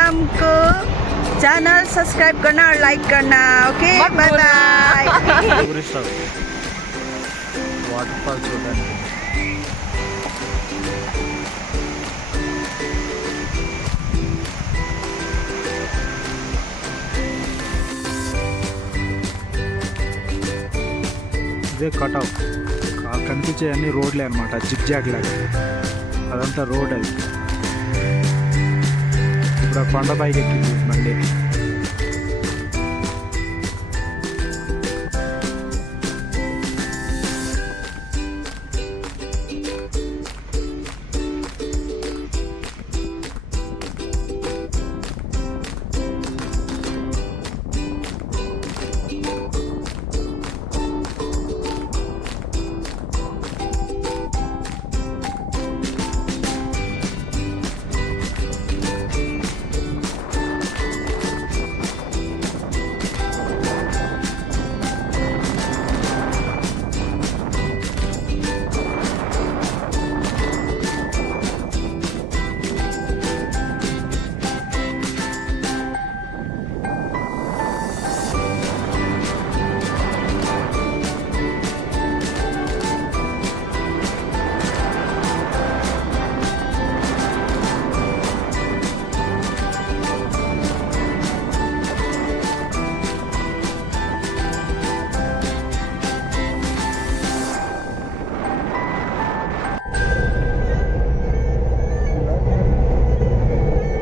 हमको channel subscribe करना और लाइक करना। Okay bye bye. వాటర్ఫాల్ చూడండి. ఇదే కట్అవుట్ కనిపించే అన్ని రోడ్లే అనమాట, జిగ్ జాగ్ లాగా అదంతా రోడ్. అది ఇప్పుడు ఆ కొండ పైకి ఎక్కింది బండి.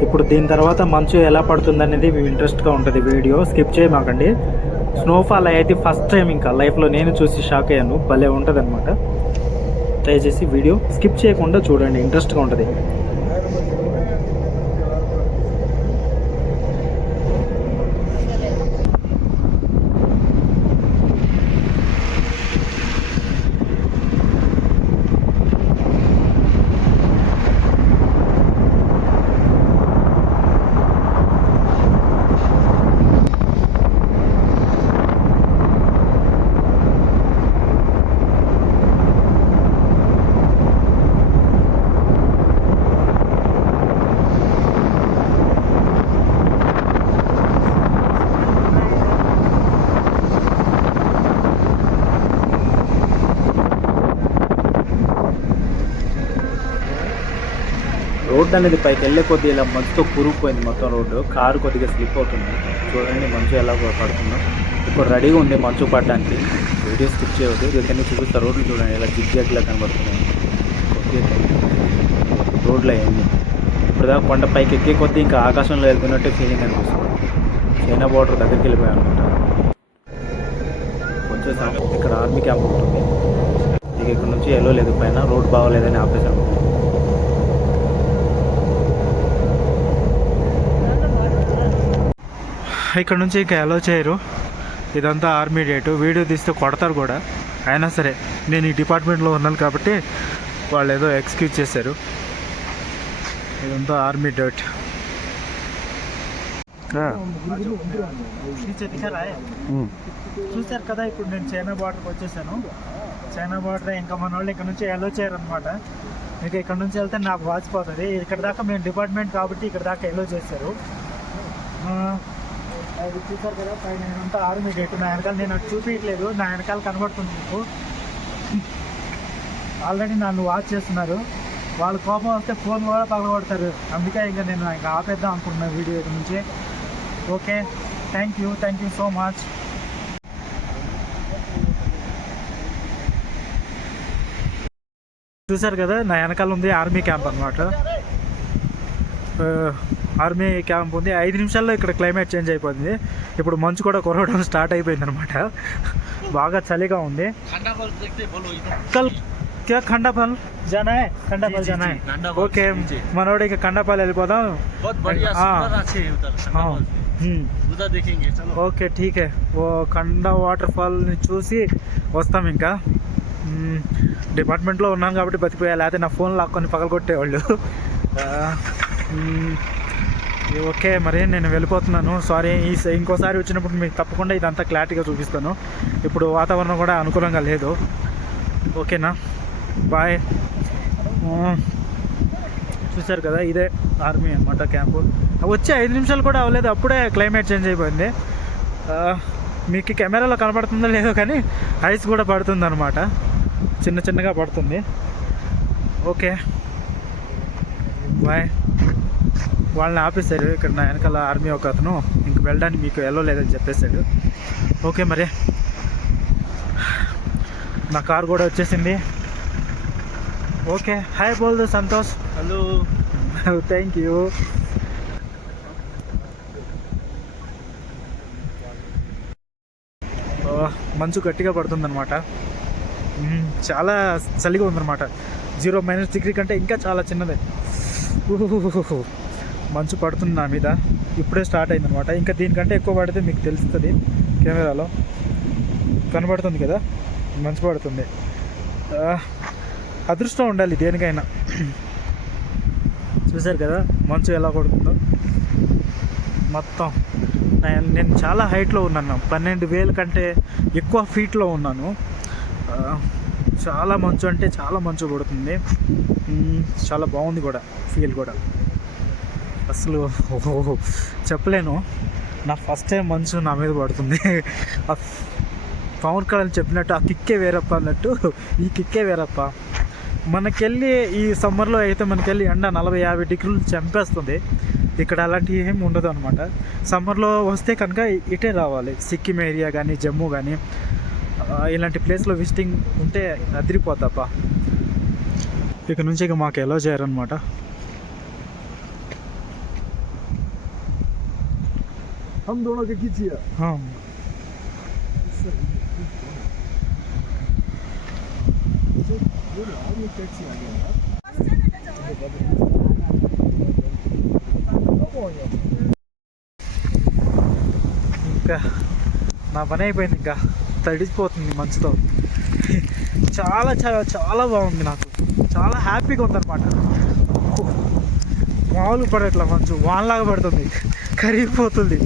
ఇప్పుడు దీని తర్వాత మంచు ఎలా పడుతుంది అనేది ఇంట్రెస్ట్గా ఉంటుంది. వీడియో స్కిప్ చేయమాకండి. స్నోఫాల్ అయితే ఫస్ట్ టైం ఇంకా లైఫ్లో నేను చూసి షాక్ అయ్యాను. భలే ఉంటుంది అనమాట. దయచేసి వీడియో స్కిప్ చేయకుండా చూడండి, ఇంట్రెస్ట్గా ఉంటుంది. రోడ్ అనేది పైకి వెళ్ళే కొద్ది ఇలా మంచుతో కూరుకుపోయింది మొత్తం రోడ్డు. కారు కొద్దిగా స్లిప్ అవుతుంది. చూడండి మంచు ఎలా పడుతుందో. ఇప్పుడు రెడీగా ఉంది మంచు పడడానికి. వీడియో స్కిప్ చేయవద్దు, రిటర్న్ చూపిస్తారు. రోడ్లు చూడండి ఎలా జిగ్జాగ్లా కనబడుతున్నాయి. కొద్దిగా రోడ్లు అయ్యింది. ఇప్పుడు దాకా కొండ పైకి ఎక్కే కొద్దీ ఇంకా ఆకాశంలో వెళ్తున్నట్టే ఫీలింగ్ అనిపిస్తుంది. చైనా బోర్డర్ దగ్గరికి వెళ్ళిపోయాయి అనమాట. కొంచెం ఇక్కడ ఆర్మీ క్యాంప్ ఉంటుంది. ఇక ఇక్కడ నుంచి వెళ్ళలేదు, పైన రోడ్ బాగోలేదని ఆపేసాను. ఇక్కడ నుంచి ఇంకా అలో చేయరు. ఇదంతా ఆర్మీ డేటు. వీడియో తీస్తే కొడతారు కూడా. అయినా సరే నేను ఈ డిపార్ట్మెంట్లో ఉన్నాను కాబట్టి వాళ్ళు ఏదో ఎక్స్క్యూజ్ చేశారు. ఇదంతా ఆర్మీ డేట్. చూసారు కదా, ఇప్పుడు నేను చైనా బార్డర్కి వచ్చేసాను. చైనా బార్డర్ ఇంకా మన వాళ్ళు ఇక్కడ నుంచి అలో చేయరు అనమాట. ఇంకా ఇక్కడ నుంచి వెళ్తే నాకు వాచిపోతుంది. ఇక్కడ దాకా మేము డిపార్ట్మెంట్ కాబట్టి ఇక్కడ దాకా అలో చేశారు. అది చూసారు కదా, పైన అంతా ఆర్మీ గేట్. నా వెనకాల నేను అటు చూపించట్లేదు, నా వెనకాల కనబడుతుంది మీకు. ఆల్రెడీ నన్ను వాచ్ చేస్తున్నారు. వాళ్ళ కోపం వస్తే ఫోన్ కూడా పగలగొడతారు. అందుకే ఇంకా నేను ఇంకా ఆపేద్దాం అనుకుంటున్నాను వీడియో ఇక్కడ నుంచి. Okay, thank you so much. చూసారు కదా, నా వెనకాల ఉంది ఆర్మీ క్యాంప్ అనమాట. ఆర్మీ క్యాంప్ ఉంది. 5 నిమిషాల్లో ఇక్కడ క్లైమేట్ చేంజ్ అయిపోయింది. ఇప్పుడు మంచు కూడా కురవడం స్టార్ట్ అయిపోయింది అనమాట. బాగా చలిగా ఉంది. ఖండాపాల్ జానా హై, ఖండాపాల్ జానా హై. ఓకే, మనోడు ఇక ఖండాపాల్ వెళ్ళిపోదాం. ఓకే ఠీక్ హై. ఓ ఖండా వాటర్ ఫాల్ని చూసి వస్తాం. ఇంకా డిపార్ట్మెంట్లో ఉన్నాను కాబట్టి బతికిపోయాలి, లేకపోతే నా ఫోన్ లాక్కొని పగలగొట్టేవాళ్ళు. ఓకే, మరి నేను వెళ్ళిపోతున్నాను. సారీ, ఇంకోసారి వచ్చినప్పుడు మీకు తప్పకుండా ఇదంతా క్లారిటీగా చూపిస్తాను. ఇప్పుడు వాతావరణం కూడా అనుకూలంగా లేదు. ఓకేనా, బాయ్. చూశారు కదా, ఇదే ఆర్మీ అన్నమాట క్యాంపు. వచ్చి 5 నిమిషాలు కూడా అవ్వలేదు, అప్పుడే క్లైమేట్ చేంజ్ అయిపోయింది. మీకు కెమెరాలో కనపడుతుందో లేదో కానీ ఐస్ కూడా పడుతుంది అనమాట, చిన్న చిన్నగా పడుతుంది. Okay bye. వాళ్ళని ఆపేశారు ఇక్కడ నా వెనకాల ఆర్మీ ఒక అతను, ఇంక వెళ్ళడానికి మీకు ఎల్లో లేదని చెప్పేశాడు. ఓకే మరి నా కార్ కూడా వచ్చేసింది. ఓకే హాయ్ బోల్దు సంతోష్. హలో. Thank you. మంచు గట్టిగా పడుతుందన్నమాట, చాలా చలిగా ఉందన్నమాట. 0-డిగ్రీ కంటే ఇంకా చాలా చిన్నదే. మంచు పడుతుంది నా మీద, ఇప్పుడే స్టార్ట్ అయిందనమాట. ఇంకా దీనికంటే ఎక్కువ పడితే మీకు తెలుస్తుంది, కెమెరాలో కనబడుతుంది కదా మంచు పడుతుంది. అదృష్టం ఉండాలి దేనికైనా. చూసారు కదా మంచు ఎలా పడుతుందో. మొత్తం నేను చాలా హైట్లో ఉన్నాను, 12,000 కంటే ఎక్కువ ఫీట్లో ఉన్నాను. చాలా మంచు అంటే చాలా మంచు పడుతుంది, చాలా బాగుంది కూడా ఫీల్ కూడా. అసలు చెప్పలేను, నా ఫస్ట్ టైం మంచు నా మీద పడుతుంది. పవన్ కళ్యాణ్ చెప్పినట్టు ఆ కిక్కే వేరప్ప అన్నట్టు ఈ కిక్కే వేరప్ప. మనకెళ్ళి ఈ సమ్మర్లో అయితే మనకెళ్ళి ఎండ 40-50 డిగ్రీలు చంపేస్తుంది. ఇక్కడ అలాంటివి ఏమి ఉండదు అనమాట. సమ్మర్లో వస్తే కనుక ఇటే రావాలి, సిక్కిం ఏరియా కానీ జమ్మూ కానీ ఇలాంటి ప్లేస్లో విజిటింగ్ ఉంటే అదిరిపోతాప. ఇక నుంచి ఇక మాకు ఎలా చేయరనమాట. ఇంకా నా పని అయిపోయింది, ఇంకా తడిసిపోతుంది మంచుతో. చాలా చాలా చాలా బాగుంది, నాకు చాలా హ్యాపీగా ఉందన్నమాట. మామూలు పడట్లా, మంచు వానలాగా పడుతుంది, కరిగిపోతుంది.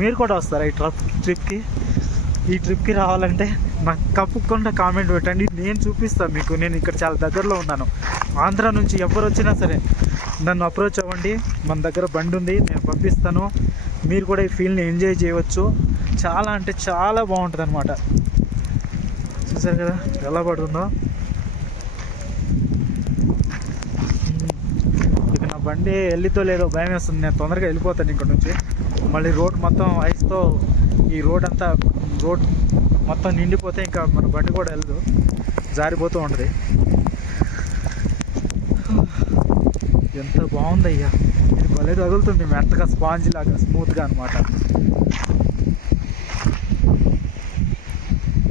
మీరు కూడా వస్తారా ఈ ట్రిప్కి? ఈ ట్రిప్కి రావాలంటే నాకు తప్పకుండా కామెంట్ పెట్టండి, నేను చూపిస్తాను మీకు. నేను ఇక్కడ చాలా దగ్గరలో ఉన్నాను. ఆంధ్ర నుంచి ఎవరు వచ్చినా సరే నన్ను అప్రోచ్ అవ్వండి, మన దగ్గర బండి ఉంది, నేను పంపిస్తాను. మీరు కూడా ఈ ఫీల్ని ఎంజాయ్ చేయవచ్చు. చాలా అంటే చాలా బాగుంటుంది అనమాట. చూసారు కదా ఎలా పడుతుందో. ఇక నా బండి వెళ్ళితో లేదో భయం వేస్తుంది, నేను తొందరగా వెళ్ళిపోతాను ఇక్కడ నుంచి. మళ్ళీ రోడ్ మొత్తం ఐస్తో, ఈ రోడ్ మొత్తం నిండిపోతే ఇంకా మన బండి కూడా వెళ్ళదు, జారిపోతూ ఉంటుంది. ఎంత బాగుందయ్యా, ఇది భలే తగులుతుంది, మెత్తగా స్పాంజ్ లాగా స్మూత్గా అనమాట.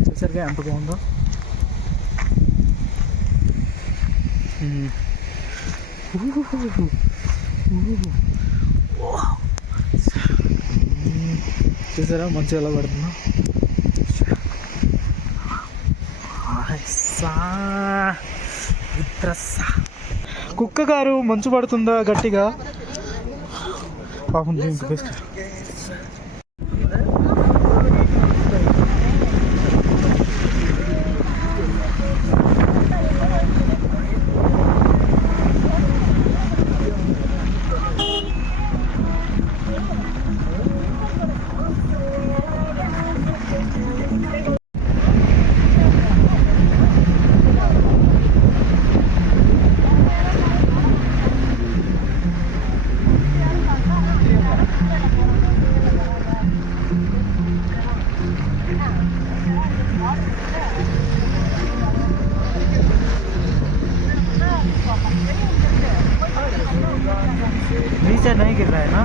చూసారుగా ఎంత బాగుందో. చూసారా మంచిగా ఎలా పడుతుందో. కుక్క గారు మంచు పడుతుందా గట్టిగా? పాపం దీనికి బెస్ట్. नीचे नहीं गिर रहा है ना?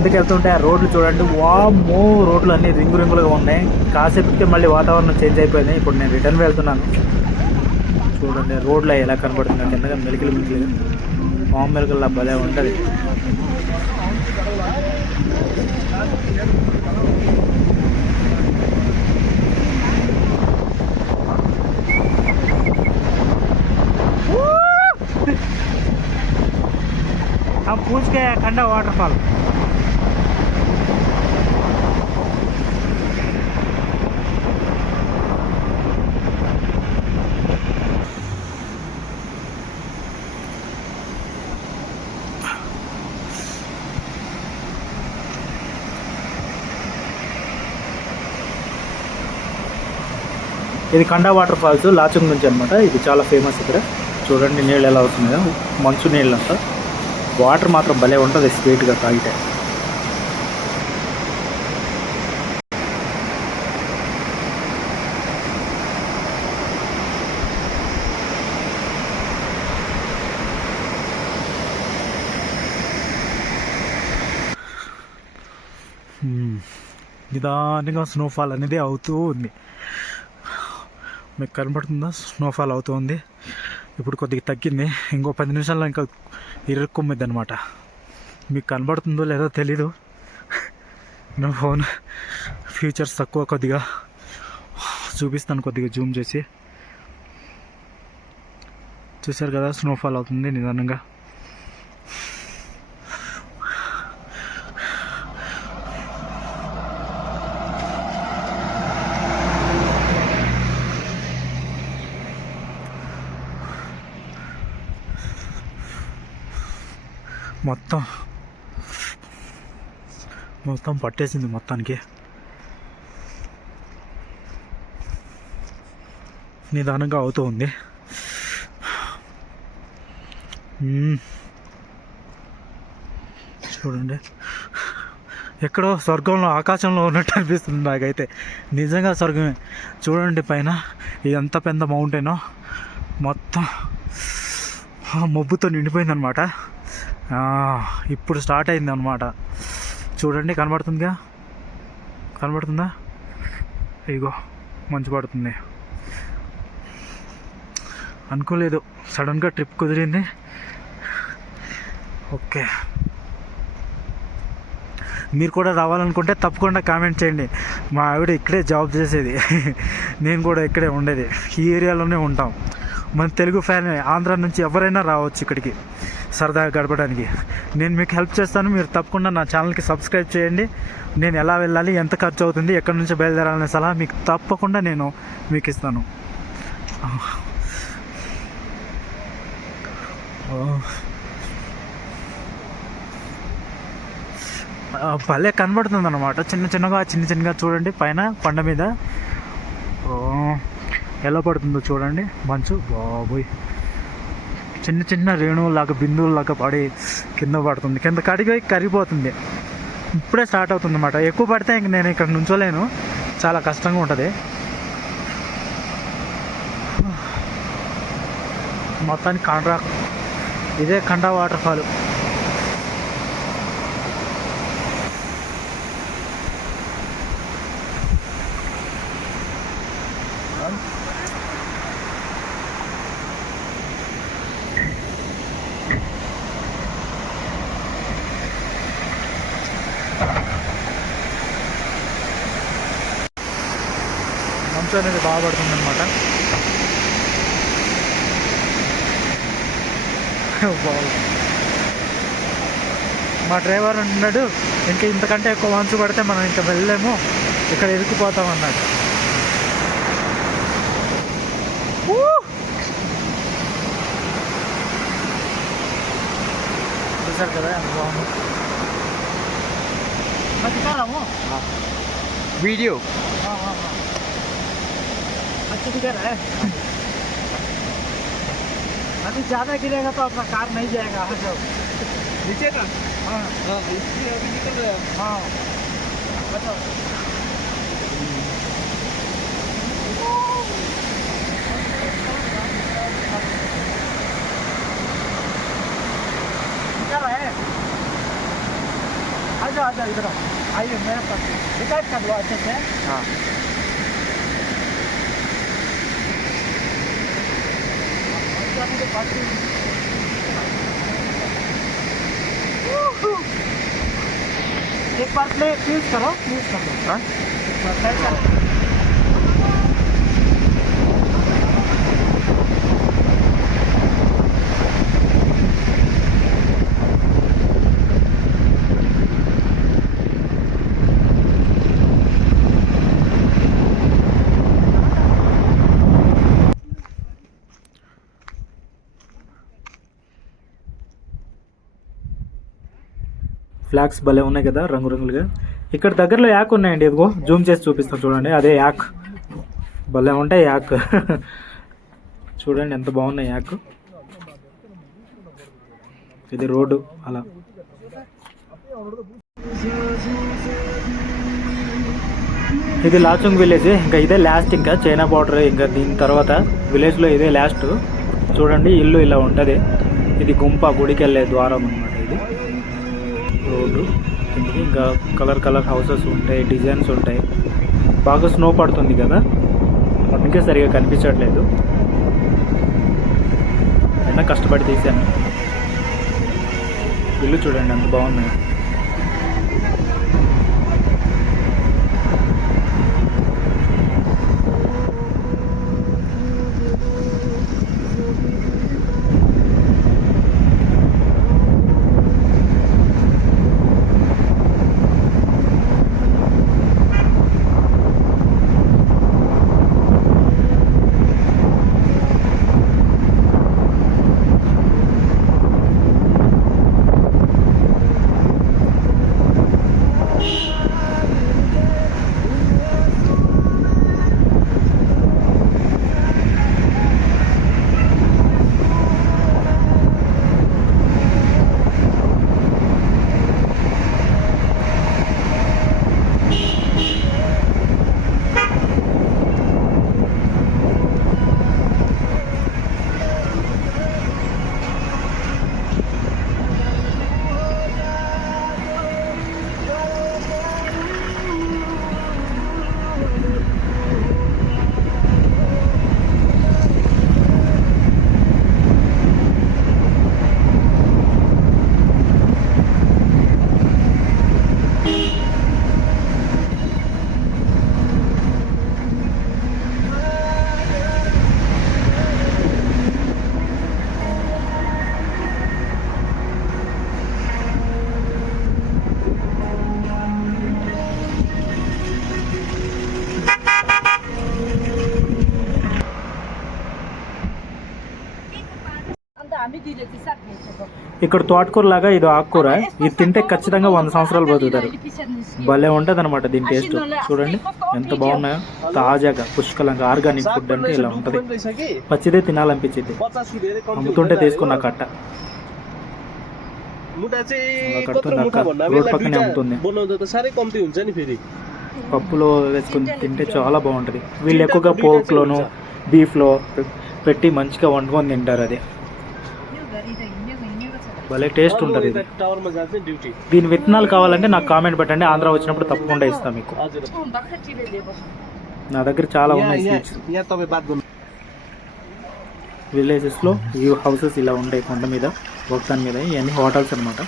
కిందకి వెళ్తుంటే ఆ రోడ్లు చూడండి, వామ్మో రోడ్లు అన్నీ రింగులుగా ఉన్నాయి. కాసేపటికే మళ్ళీ వాతావరణం చేంజ్ అయిపోయింది. ఇప్పుడు నేను రిటర్న్ వెళ్తున్నాను. చూడండి రోడ్లు ఎలా కనబడుతున్నాయి కిందగా మెలికలు మామూలుగా భలే ఉంటుంది. पूछ के खंडा वाटरफॉल ఇది కండా వాటర్ ఫాల్స్ లాచంగ్ నుంచి అనమాట. ఇది చాలా ఫేమస్. ఇక్కడ చూడండి నీళ్ళు ఎలా అవుతున్నాయో, మంచు నీళ్ళు అంతా. వాటర్ మాత్రం భలే ఉంటుంది స్వీట్గా తాగితే. నిదానంగా స్నోఫాల్ అనేది అవుతూ ఉంది. మీకు కనపడుతుందా? స్నోఫాల్ అవుతుంది. ఇప్పుడు కొద్దిగా తగ్గింది. ఇంకో 10 నిమిషాల్లో ఇంకా ఇరుక్కుమ్మిద్ది అనమాట. మీకు కనబడుతుందో లేదో తెలీదు. నా ఫోన్ ఫీచర్స్ తక్కువ, కొద్దిగా చూపిస్తాను కొద్దిగా జూమ్ చేసి. చూసారు కదా స్నోఫాల్ అవుతుంది నిదానంగా. మొత్తం పట్టేసింది మొత్తానికి. నిదానంగా అవుతూ ఉంది. చూడండి ఎక్కడో స్వర్గంలో ఆకాశంలో ఉన్నట్టు అనిపిస్తుంది నాకైతే. నిజంగా స్వర్గమే. చూడండి పైన ఎంత పెద్ద మౌంటైనో మొత్తం మబ్బుతో నిండిపోయిందనమాట. ఇప్పుడు స్టార్ట్ అయింది అనమాట. చూడండి కనబడుతుందా? ఇగో మంచు పడుతుంది. అనుకోలేదు, సడన్గా ట్రిప్ కుదిరింది. ఓకే, మీరు కూడా రావాలనుకుంటే తప్పకుండా కామెంట్ చేయండి. మా ఆవిడ ఇక్కడే జాబ్ చేసేది, నేను కూడా ఇక్కడే ఉండేది. ఈ ఏరియాలోనే ఉంటాం. మన తెలుగు ఫ్యాన్ ఆంధ్ర నుంచి ఎవరైనా రావచ్చు ఇక్కడికి సరదాగా గడపడానికి. నేను మీకు హెల్ప్ చేస్తాను. మీరు తప్పకుండా నా ఛానల్కి సబ్స్క్రైబ్ చేయండి. నేను ఎలా వెళ్ళాలి, ఎంత ఖర్చు అవుతుంది, ఎక్కడి నుంచి బయలుదేరాలనే సలహా మీకు తప్పకుండా నేను మీకు ఇస్తాను. భలే కనబడుతుంది అన్నమాట. చిన్నగా చూడండి పైన కొండ మీద ఎలా పడుతుందో చూడండి మంచు. బాబోయ్, చిన్న రేణువులాగా బిందువులాగా పడి కింద పడుతుంది. కింద కరిగిపోతుంది. ఇప్పుడే స్టార్ట్ అవుతుంది అన్నమాట. ఎక్కువ పడితే ఇంక నేను ఇక్కడ నుంచోలేను, చాలా కష్టంగా ఉంటుంది. మొత్తానికి ఇదే కండా వాటర్ ఫాల్. మంచు అనేది బాగా పడుతుంది అనమాట. మా డ్రైవర్ అన్నాడు, ఇంకా ఇంతకంటే ఎక్కువ మంచు పడితే మనం ఇంకా వెళ్ళలేము, ఇక్కడ ఇరుక్కుపోతాం అన్నాడు. చూసారు కదా ఎంత బాగుంది. वीडियो अच्छा दिखा रहा है। अभी ज़्यादा गिरेगा तो अपना कार नहीं जाएगा। जो नीचे का हाँ इसलिए अभी निकल रहा है। हाँ बताओ दिखा रहा है। अच्छा आ जाओ इधर आइए मेरे पास रिकॉर्ड कर लो अच्छे से हाँ एक बार प्लीज करो प्लीज कर दो हाँ? एक बार try करो। ఫ్లాగ్స్ భలే ఉన్నాయి కదా రంగురంగులుగా. ఇక్కడ దగ్గరలో యాక్ ఉన్నాయండి, ఇదిగో జూమ్ చేసి చూపిస్తాను చూడండి, అదే యాక్. భలే ఉంటాయి యాక్. చూడండి ఎంత బాగున్నాయి యాక్. ఇది రోడ్డు అలా. ఇది లాచుంగ్ విలేజ్, ఇంకా ఇదే లాస్ట్, ఇంకా చైనా బార్డర్, ఇంకా దీని తర్వాత విలేజ్లో ఇదే లాస్ట్. చూడండి ఇల్లు ఇలా ఉంటుంది. ఇది గుంప, గుడికి వెళ్ళే ద్వారం అన్నమాట. ఇది రోడ్డు కిందకి, ఇంకా కలర్ కలర్ హౌసెస్ ఉంటాయి, డిజైన్స్ ఉంటాయి. బాగా స్నో పడుతుంది కదా, అందుకే సరిగా కనిపించట్లేదు. అయినా కష్టపడి తీసాను. ఇల్లు చూడండి ఎంత బాగున్నాయి. ఇక్కడ తోటకూర లాగా ఇది ఆకుకూర, ఇది తింటే ఖచ్చితంగా 100 సంవత్సరాలు బతుకుతారు. భలే ఉంటుంది అనమాట దీని టేస్ట్. చూడండి ఎంత బాగున్నాయో, తాజాగా పుష్కలంగా ఆర్గానిక్ ఫుడ్ అంటే ఇలా ఉంటుంది. పచ్చిదే తినాలనిపించింది, అమ్ముతుంటే తీసుకున్న కట్ట. రోడ్ పక్కనే అమ్ముతుంది. పప్పులో వేసుకుని తింటే చాలా బాగుంటుంది. వీళ్ళు ఎక్కువగా పోర్క్లోను బీఫ్లో పెట్టి మంచిగా వండుకొని తింటారు. అది భలే టేస్ట్ ఉంటుంది. ఇది దీని విత్తనాలు కావాలంటే నాకు కామెంట్ పెట్టండి, ఆంధ్ర వచ్చినప్పుడు తప్పకుండా ఇస్తాను మీకు. నా దగ్గర చాలా ఉన్నాయి స్వీట్స్. విలేజెస్లో ఈ హౌసెస్ ఇలా ఉంటాయి కొండ మీద, ఒకదాని మీద. ఇవన్నీ హోటల్స్ అనమాట.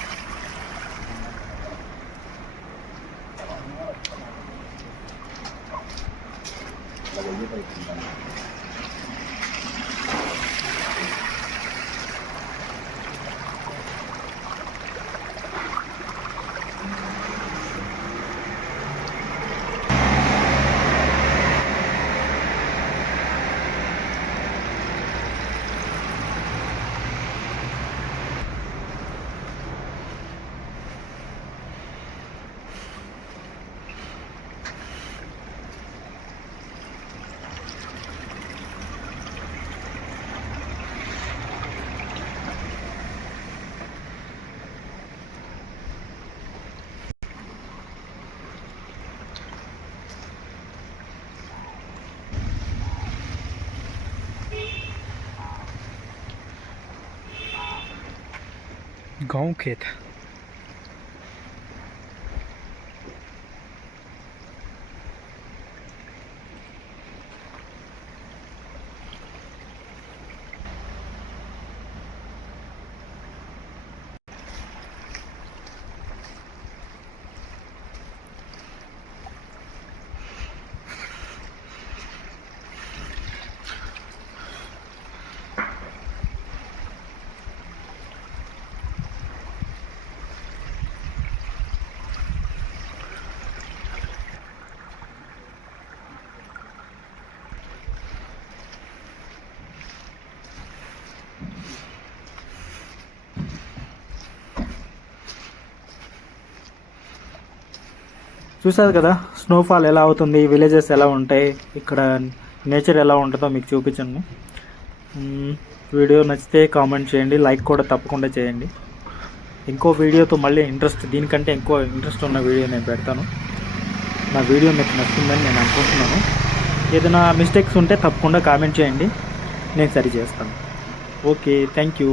गांव खेत చూసారు కదా స్నోఫాల్ ఎలా అవుతుంది, విలేజెస్ ఎలా ఉంటాయి, ఇక్కడ నేచర్ ఎలా ఉంటుందో మీకు చూపించాను. వీడియో నచ్చితే కామెంట్ చేయండి, లైక్ కూడా తప్పకుండా చేయండి. ఇంకో వీడియోతో మళ్ళీ దీనికంటే ఇంకో ఇంట్రెస్ట్ ఉన్న వీడియో నేను పెడతాను. నా వీడియో మీకు నచ్చిందని నేను అనుకుంటున్నాను. ఏదైనా మిస్టేక్స్ ఉంటే తప్పకుండా కామెంట్ చేయండి, నేను సరి చేస్తాను. Okay, thank you.